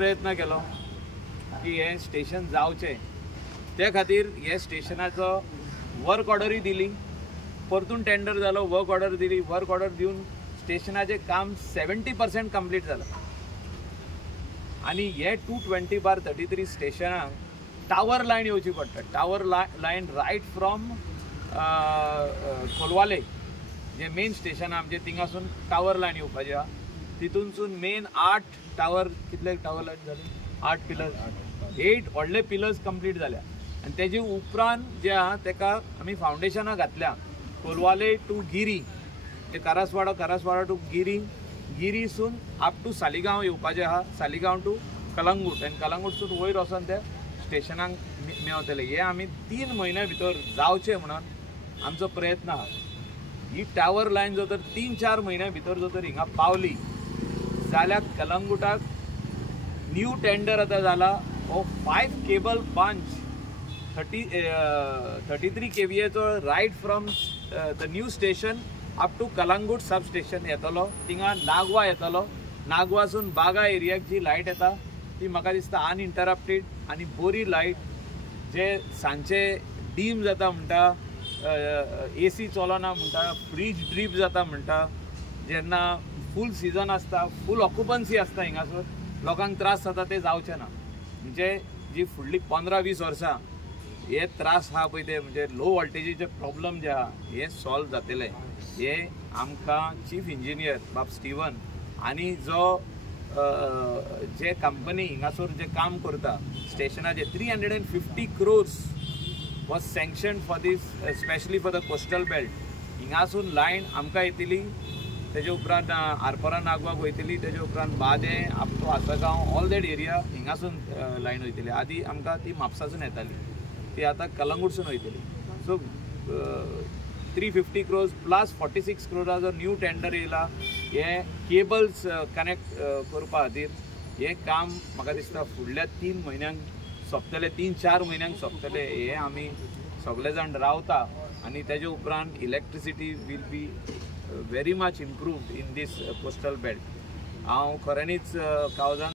प्रयत्न केलो की हे स्टेशन जावचें, ते खातीर हे स्टेशनाचो वर्क ऑर्डरूय दिली, परतून टेंडर जालो, वर्क ऑर्डर दिली, वर्क ऑर्डर दिवन स्टेशनाचें काम 70% कंप्लीट जालां. आनी हे 220/33 स्टेशनाक टावर लायन येवची पडटा. Tower line right from Colvale जे मेन स्टेशन आमचे थिंगासून टावर लायन येवपाची आहा. तितूनसून मेन 8 टावर, कितले टावर लायन जाले, 8 पिलर्स, 8 व्हडले पिलर्स कंप्लीट जाल्या. आनी तेजे उपरांत जे आहा तेका आमी फावंडेशनां घातल्या. कोलवाले टू गिरी, ते करासवाडा टू गिरीसून अप टू सालिगांव येवपाचें आहा, सालिगांव टू कलंगूट, आनी कलंगूटसून वयर वचोन ते स्टेशनाक मेवतले. हे आमी 3 म्हयन्या भितर जावचें म्हणून आमचो प्रयत्न आहा. ही टावर लायन जर तर 3-4 म्हयन्या भितर जर तर हिंगा पावली जाल्यार कलंगूटाक न्यू टेंडर आतां जाला हो 5 केबल बंच 33 kVAचो right from the new station up to Calangute sub station येतलो. थिंगा नागवा येतलो. नागवासून बागा एरियाक जी लायट येता ती म्हाका दिसता अनइंटरप्टेड आनी बरी लायट. जे सांचे डीम जाता म्हणटा, AC चलना म्हणटा, फ्रीज ड्रीप जाता म्हणटा, जेन्ना फूल सिजन आसता, फूल ऑक्युपन्सी आसता हिंगासर, लोकांक त्रास जाता ते जावचे ना. म्हणजे जी फुडली 15-20 वर्सां हे त्रास आहा पळय ते म्हणजे लो वोल्टेजीचे प्रॉब्लम जे आहा हे सॉल्व जातले. हे आमकां चीफ इंजिनियर बाब स्टीवन आनी जो जे कंपनी हिंगासर जे काम करता स्टेशनाचे 350 crores was sanctioned for this, especially for the coastal belt. हिंगासून लायन आमकां येतली, तेजे उपरांत आरपोरा नागवाक वयतली, तेजे उपरांत बादे up to Assagao all that area हिंगासून लायन वयतली. आदी आमकां ती म्हापसासून येताली, ती आतां कलंगूटसून वयतली. So 350 crores plus 46 crores new tender येयला हे केबल्स कनेक्ट करपा खातीर. हे काम म्हाका दिसता फुडल्या 3 म्हयन्यांक सोंपतले, 3-4 म्हयन्यांक सोंपतले. हे आमी सगळे जाण रावता आनी तेजे उपरांत electricity will be very much improved in these coastal belt. हांव खऱ्यांनीच कावजान